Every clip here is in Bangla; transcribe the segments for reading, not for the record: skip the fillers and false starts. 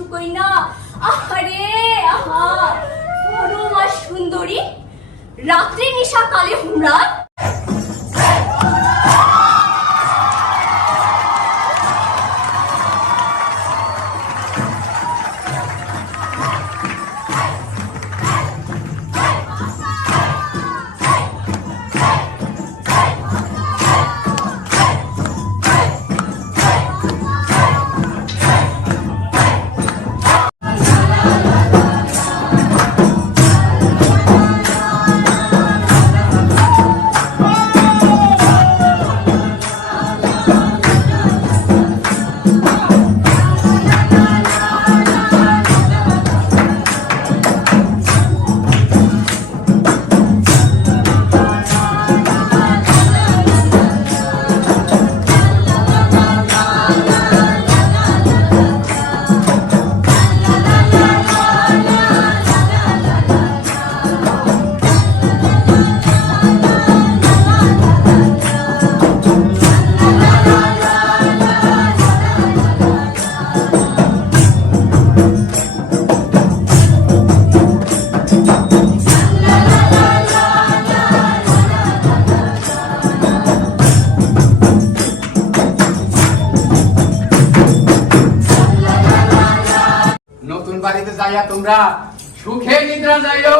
সুকন্যা, আহারে আহা পরমা সুন্দরী, রাত্রি নিশা কালে হুমরা। বাড়িতে যাইয়া তোমরা সুখে নিদ্রা যাইও।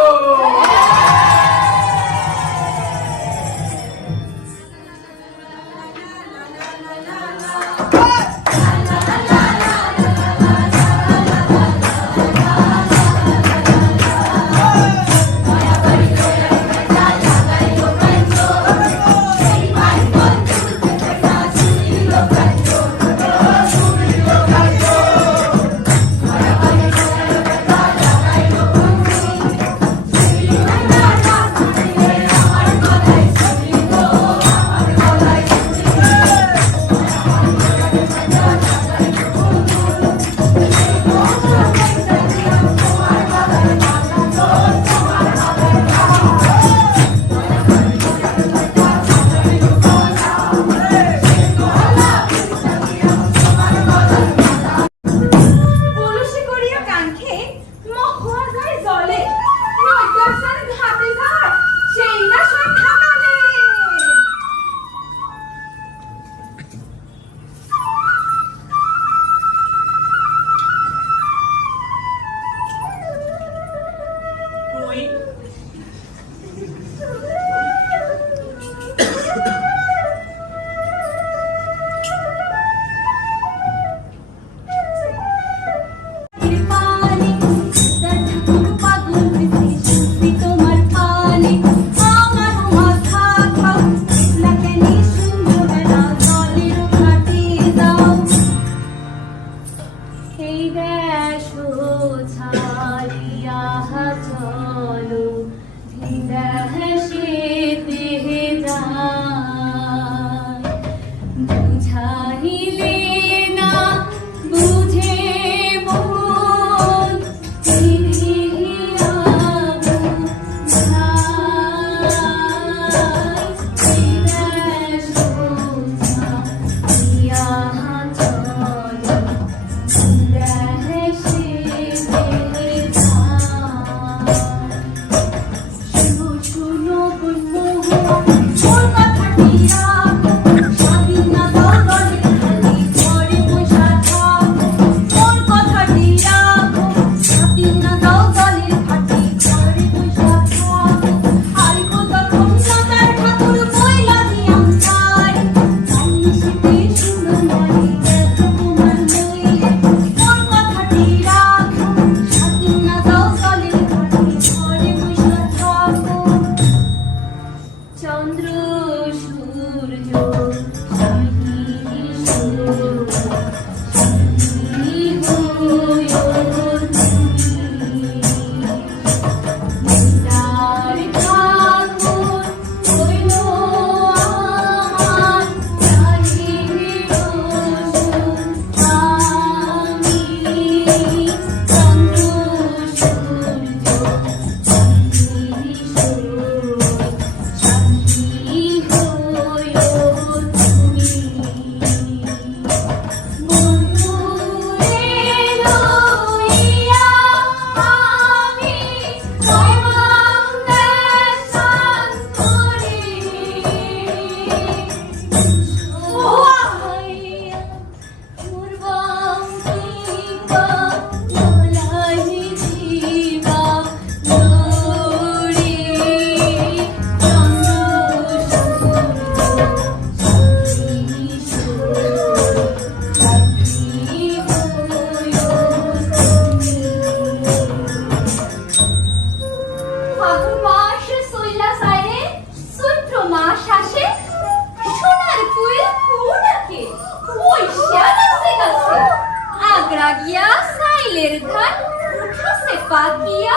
পাকিয়া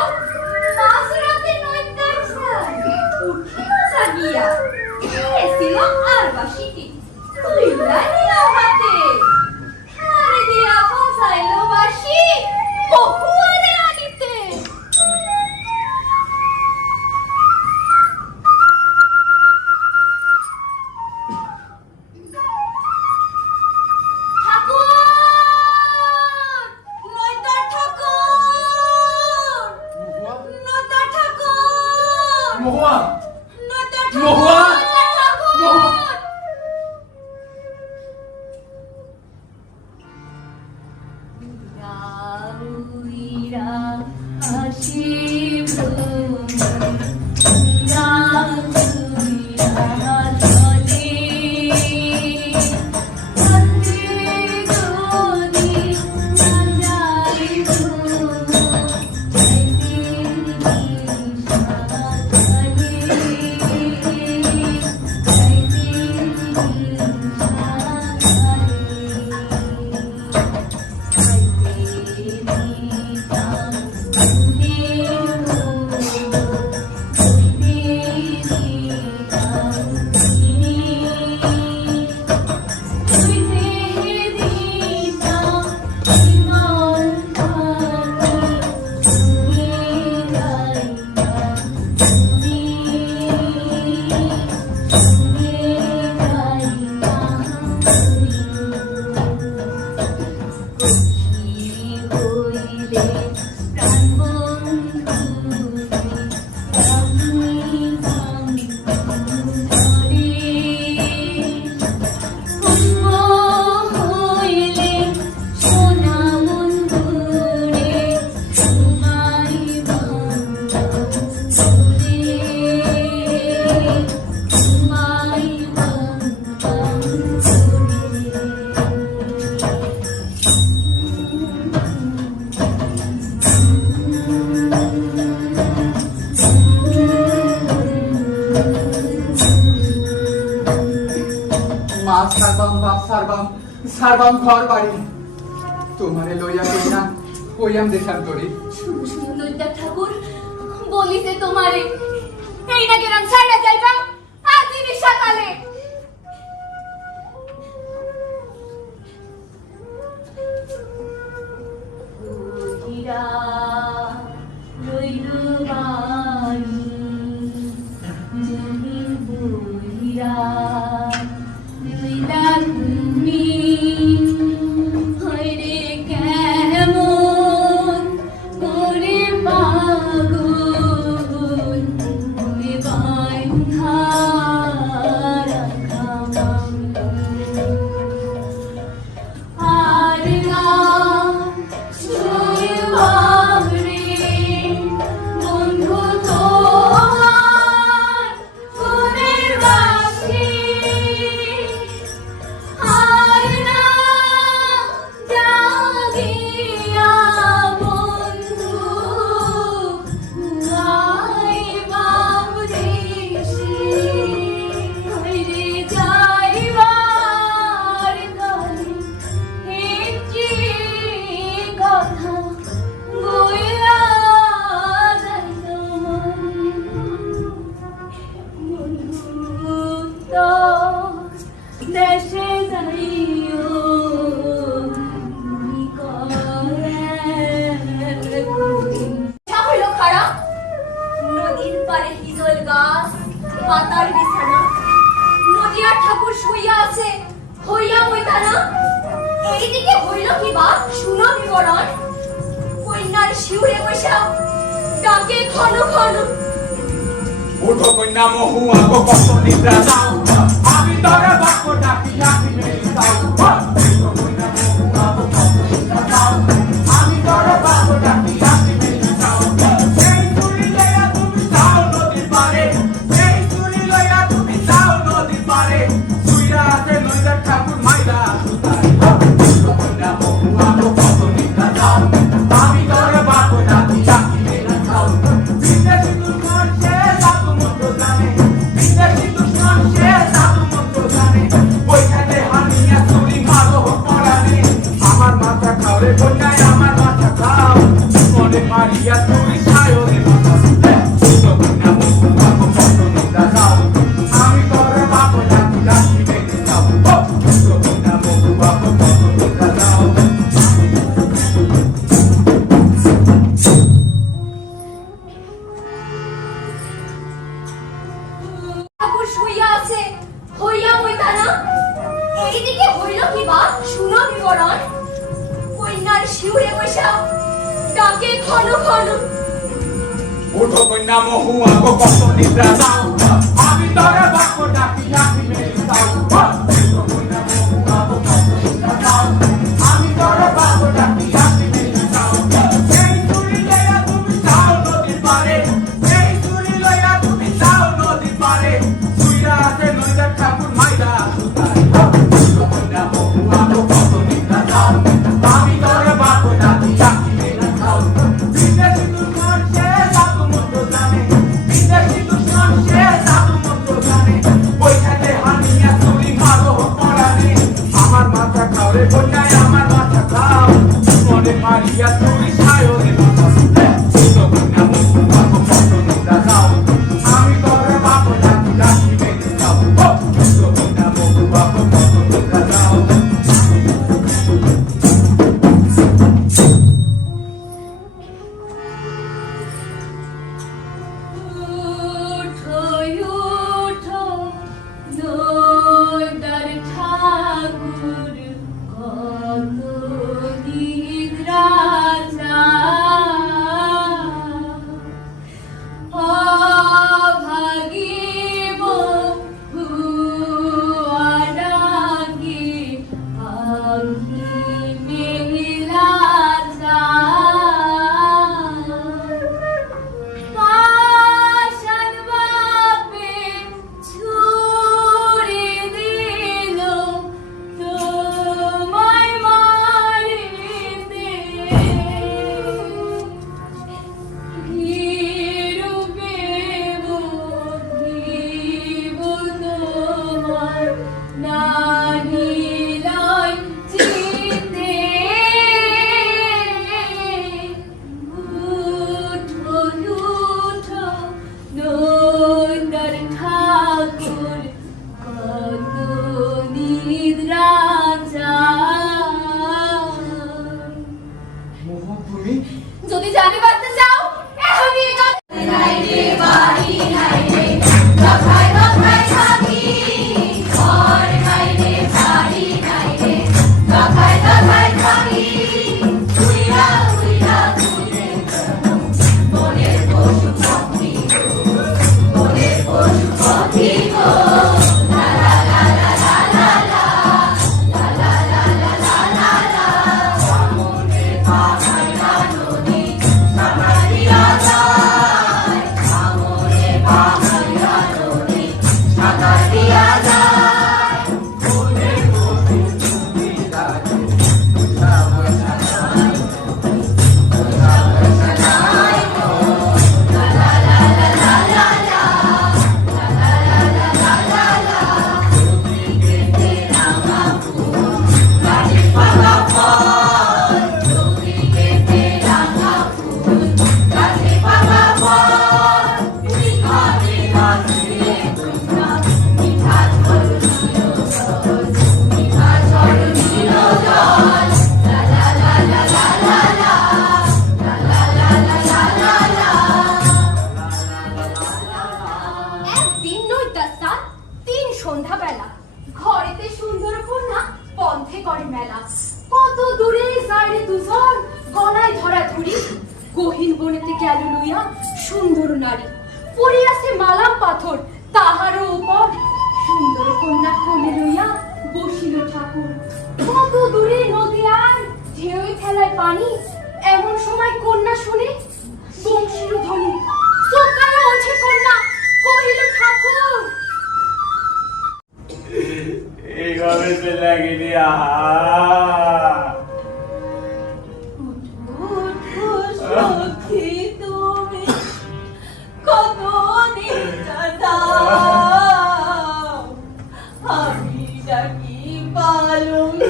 মাঝরাতে নয়টার সাই উঠিল জাগিয়া এসিল আর বাসিটি তুইলা নিল হাতে আরে দিয়া বসাইল বাসি বহুয়ারে আনিতে মহুয়া মহুয়া মহুয়া সারবাম ঘর বাড়ি তোমারে লইয়া কইনা কইয়াম দেশান্তরী শুনো শুনো দৈত্য ঠাকুর বলিতে তোমারে এই না গেরাম ছাড়া যাইবা আজি নিশাকালে হীরা লইলু বাড়ি জমিন বহিরা লইলা তুমি হইরে কেমন করে পাগল করে বাঁধা রাখা আর না শুইবাম রে বন্ধু তোমার করে বাসি আর না জাগিয়া বন্ধু আইবাম দেশে হইরে যাইবার কালে একটি কথা বইলা যাইত বন্ধু তো দেশে যাইও তুমি করে হইল খারাপ নদীর পারে হিজল গাছ পাতার বিছানা নদিয়ার ঠাকুর শুইয়া আছে হইয়া মইতানা এইদিকে হইল কি বা শুনো বিবরণ কন্যার শিউরে বসা ডাকে ঘন ঘন উঠো কন্যা মহুয়া গো কত নিদ্রা যাও আমি তোর বাক্য ডাকি ডাকি মেরি যাও উঠো কন্যা মহুয়া গো কত নিদ্রা যাও আমি তোর বাক্য ডাকি ডাকি মেরি যাও সেই চুরি লইয়া তুমি যাও নদীর পারে সেই চুরি লইয়া তুমি যাও নদীর পারে শুইয়া আছে নইদার ঠাকুর মাইলা সুতারে উঠো কন্যা মহুয়া গো কত নিদ্রা যাও আমি তোর বাক্য ডাকি ডাকি মেরি যাও বিদেশি দুশ্মন সে জাদু মন্ত্র জানে বিদেশি দুশ্মন সে জাদু মন্ত্র জানে ওইখানে হানিয়া চুরি মারো পরানে আমার মাথা খাও রে কন্যায় আমার মাথা খাও মনে মারিয়া তুই সায়রে বাতাসে ছোট কন্যা মহু আগো কত নিদ্রা যাও আমি তোর বাপ ডাকি ডাকি বেঁধে যাও ছোট কন্যা মহু আগো কত নিদ্রা যাও ঠাকুর শুইয়া আছে হইয়া হইতা না এইদিকে হইল কি বা শুনো বিবরণ কন্যার শিউরে বসা ডাকে ঘন ঘন উঠো কন্যা মহু আগো কত নিদ্রা যাও আমি তোর বাপ ডাকি ডাকি বেঁধে যাও ছোট কন্যা মহু আগো কত নিদ্রা যাও আমি তোর বাপ ডাকি ডাকি বেঁধে যাও এই চুরি লইয়া তুমি যাও নদীর পারে এই চুরি লইয়া তুমি যাও নদীর পারে শুইয়া আছে নইদার ঠাকুর মাইরা ছোট কন্যা মহু আগো কত নিদ্রা যাও আমি তোর বাপ ডাকি ডাকি বেঁধে যাও বিদেশি দুশ্মন সে সাধু মন্ত্র জানে বিদেশি দুশ্মন সে সাধু মন্ত্র জানে বৈঠাতে হানিয়া চুরি মারো পরানে আমার মাথা খাও রে বন্যায় আমার মাথা খাও মনে মারিয়া চুরি সায়রে বাতাসে ছোট কন্যা মহু আগো কত নিদ্রা যাও আমি তোর বাপ ডাকি ডাকি বেঁধে যাও ছোট কন্যা মহু আগো কত নিদ্রা যাও উঠো উঠো নইদার ঠাকুর কত নিদ্রা অভাগিব হুয়া ডাকি আখি মেলা পাষাণ বাপে ছুরি দিল তোমায় মারিতে রূপে বুদ্ধিব তোমার নাহিলয় চিতে উঠো উঠো নইদার ঠাকুর কত নিদ্রা মোহন তুমি যদি জানি বাঁচতে চাও এখনই নাই রে বাড়ি নাই রে রখাই রখাই থাকি ঘর নাই রে বাড়ি নাই রে রখাই রখাই থাকি উইরা উইরা ঘুরে মনের পশু পক্ষী মনের পশু পক্ষী গো লা লা লা লা লা লা লা লা লা লা লা লা লা মনে পাহাড়া নদী সামারিয়া যায় আমরে পাহাড়া নদী সামারিয়া যায় মনের পশু তুমি রাজে বুঝা বসা নাই বুঝা বসা নাই লা লা লা লা লা লা লা লা লা লা লা লা লা দিকে রামা ফুল গাছে পাকা ফল চৌদিকে রাঙা ফুল গাছে পাকা ফল মিঠা মিঠা ছিলে কন্যা মিঠা ঝড় ছিল জল মিঠা ঝড় ছিল জল লা লা লা লা লা লা লা লা লা লা লা লা লা একদিন নৈতাস্তা 3 সন্ধ্যাবেলা ঘরেতে সুন্দর কন্যা পন্থে করে মেলা কত দূরে যায় রে দুজন গলায় ধরা ধুরি গহীন বনেতে গেল লইয়া সুন্দর নারী পড়িয়াছে মালাম পাথর তাহারও উপর সুন্দর কন্যা কোলে লইয়া বসিল ঠাকুর কত দূরে নদী আর ঢেউ খেলায় পানি এমন সময় কন্যা শুনে বংশীর ধ্বনি চোখায় ওঠে কন্যা কহিল ঠাকুর এইভাবে চলে গেলি আহা উঠো সখী তুমি কত নির্জা দাও আমি ডাকি পালঙ্ক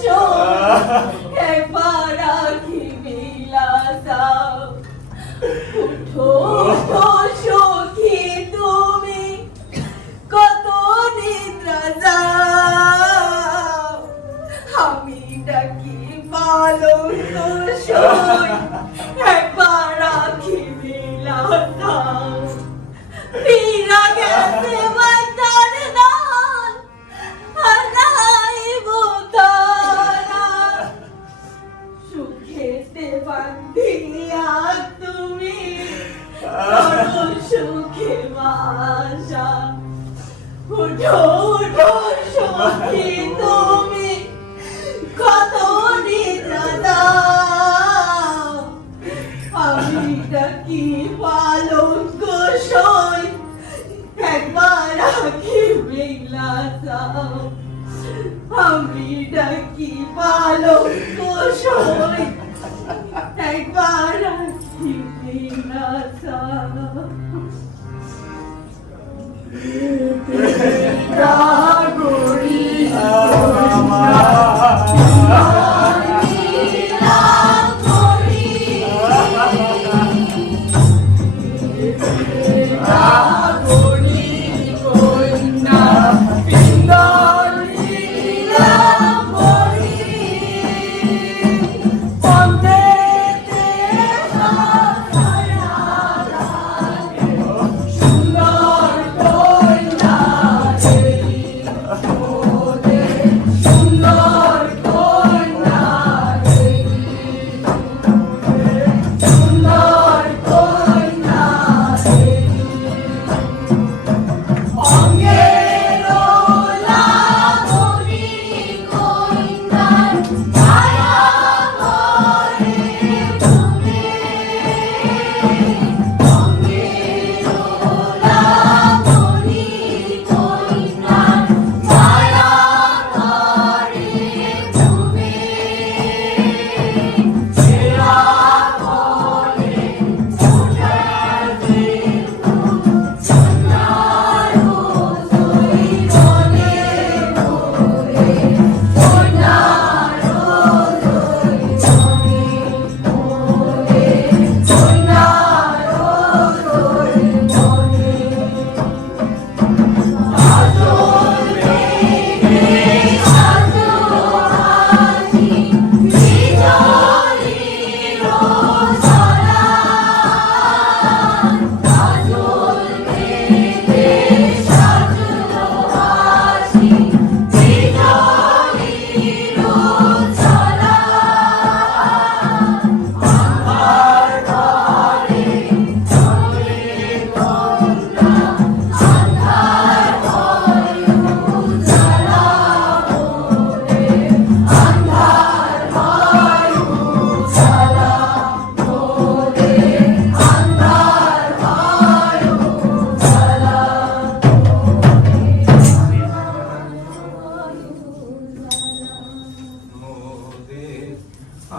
শোন একবার রাখি বিলাসাও পালঙ্ক সই একবার আখি বিলাতাম পীরা গেছে বাতার দান আর নাই বোতারা সুখেতে বান্ধিয়া তুমি করো সুখে বাসা উঠো উঠো সখী তুমি কত নিদ্রা দাও আমি ডাকি পালঙ্ক সই একবার আখি বিলাতাম আমি ডাকি পালঙ্ক সই একবার আখি বিলাতাম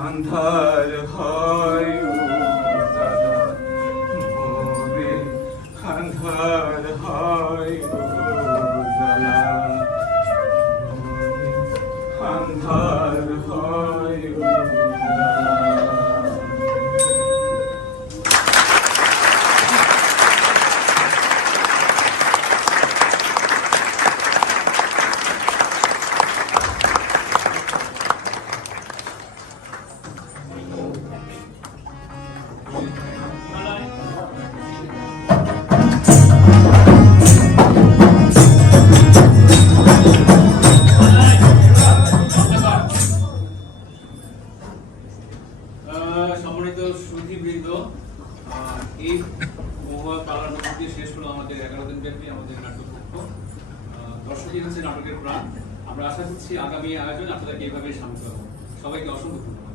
আন্ধার হয় উজালা মোরে আন্ধার হয় উজালা মোরে আন্ধার হয় উজালা। সম্মানিত সুধীবৃন্দ, এই মহুয়া পালার মধ্যে দিয়ে শেষ হলো আমাদের 11 দিন ব্যাপী আমাদের নাট্যকক্ষ। দর্শকই হচ্ছে নাটকের প্রাণ। আমরা আশা করছি আগামী আয়োজন আপনাদেরকে এইভাবে সামনে পাবো। সবাইকে অসংখ্য ধন্যবাদ।